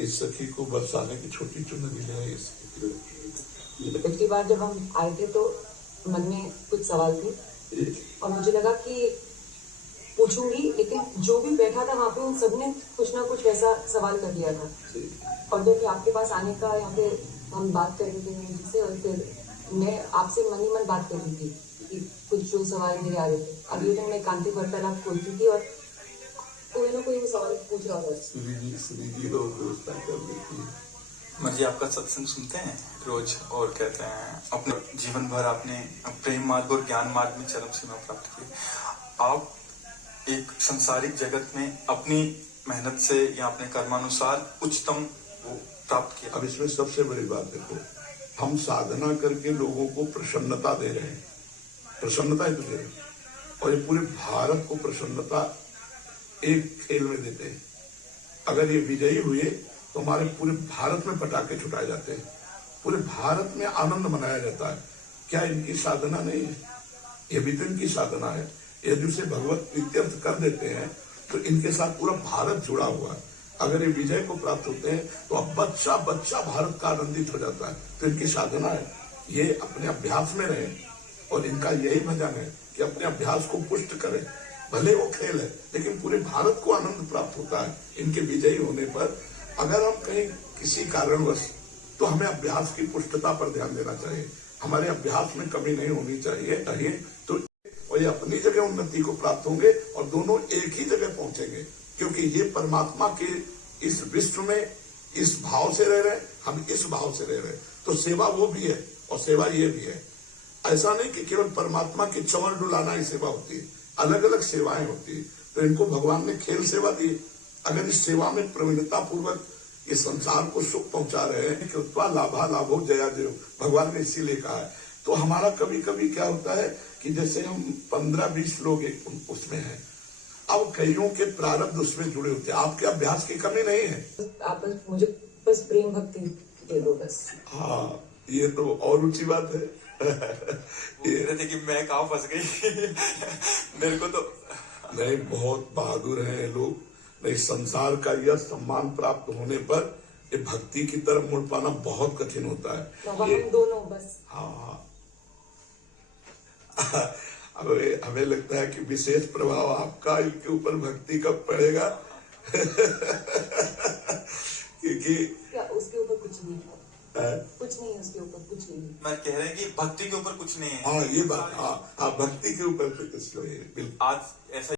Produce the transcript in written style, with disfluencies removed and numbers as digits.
इस सखी को बरसाने की छोटी चुनरी है इसकी। पिछली बार जब हम आए थे तो मन में कुछ सवाल थे और मुझे लगा कि पूछूंगी, लेकिन जो भी बैठा था वहाँ पे उन सबने कुछ ना कुछ वैसा सवाल कर लिया था। और जब आपके पास आने का यहाँ पे हम बात कर रहे थे म्यूजिक से, और फिर मैं आपसे मन ही मन बात कर रही थी कि कुछ जो सवाल मेरे आ रहे थे। अगले दिन मैं कांति वार्तालाप खोलती थी और कोई ना कोई वो सवाल पूछ रहा था। मर्जी आपका सत्संग सुनते हैं रोज और कहते हैं अपने जीवन भर आपने प्रेम मार्ग और ज्ञान मार्ग में चरम सीमा प्राप्त की। आप एक संसारिक जगत में अपनी मेहनत से या अपने कर्मानुसार उच्चतम वो प्राप्त किया। अब इसमें सबसे बड़ी बात देखो, हम साधना करके लोगों को प्रसन्नता दे रहे हैं, प्रसन्नता ही तो दे रहे हैं, और ये पूरे भारत को प्रसन्नता एक खेल में देते हैं। अगर ये विजयी हुए तो हमारे पूरे भारत में पटाखे छुटाए जाते हैं, पूरे भारत में आनंद मनाया जाता है। क्या इनकी साधना नहीं है? ये भी तो इनकी साधना है। यदि उसे भगवत प्रीत्यर्थ कर देते हैं तो इनके साथ पूरा भारत जुड़ा हुआ है। अगर ये विजय को प्राप्त होते हैं तो अब बच्चा बच्चा भारत का आनंदित हो जाता है। तो इनकी साधना है, ये अपने अभ्यास में रहे, और इनका यही भजन है कि अपने अभ्यास को पुष्ट करें। भले वो खेल है, लेकिन पूरे भारत को आनंद प्राप्त होता है इनके विजयी होने पर। अगर हम कहीं किसी कारणवश, तो हमें अभ्यास की पुष्टता पर ध्यान देना चाहिए, हमारे अभ्यास में कमी नहीं होनी चाहिए। तो और ये अपनी जगह उन्नति को प्राप्त होंगे और दोनों एक ही जगह पहुंचेंगे, क्योंकि ये परमात्मा के इस विश्व में इस भाव से रह रहे हैं, हम इस भाव से रह रहे हैं। तो सेवा वो भी है और सेवा ये भी है। ऐसा नहीं कि केवल परमात्मा की चंवर डुलाना ही सेवा होती है, अलग अलग सेवाएं होती है। तो इनको भगवान ने खेल सेवा दी। अगर इस सेवा में प्रवीणता पूर्वक इस संसार को सुख पहुंचा रहे हैं, कि उत्पा लाभा लाभो जया देव, भगवान ने इसीलिए कहा है। तो हमारा कभी कभी क्या होता है कि जैसे हम 15-20 लोग एक उसमें हैं, अब कईयों के प्रारब्ध उसमें जुड़े होते हैं। आपके अभ्यास की कमी नहीं है, आप मुझे बस प्रेम भक्ति दे दो बस। हाँ, ये तो और ऊंची बात है। ये थे कि मैं कहाँ फंस गई। मेरे को तो नहीं, बहुत बहादुर हैं लोग। नहीं, संसार का यह सम्मान प्राप्त होने पर ये भक्ति की तरफ मुड़ पाना बहुत कठिन होता है। तो हम दोनों बस। हाँ, हमें लगता है कि विशेष प्रभाव आपका इनके ऊपर भक्ति कब पड़ेगा। क्योंकि क्या उसके ऊपर कुछ नहीं है, कुछ नहीं है उसके ऊपर, कुछ नहीं। मैं कह रहे हैं कि भक्ति के ऊपर कुछ नहीं है। हाँ, ये बात, हाँ, भक्ति के ऊपर कुछ नहीं है, बिल्कुल। आज ऐसा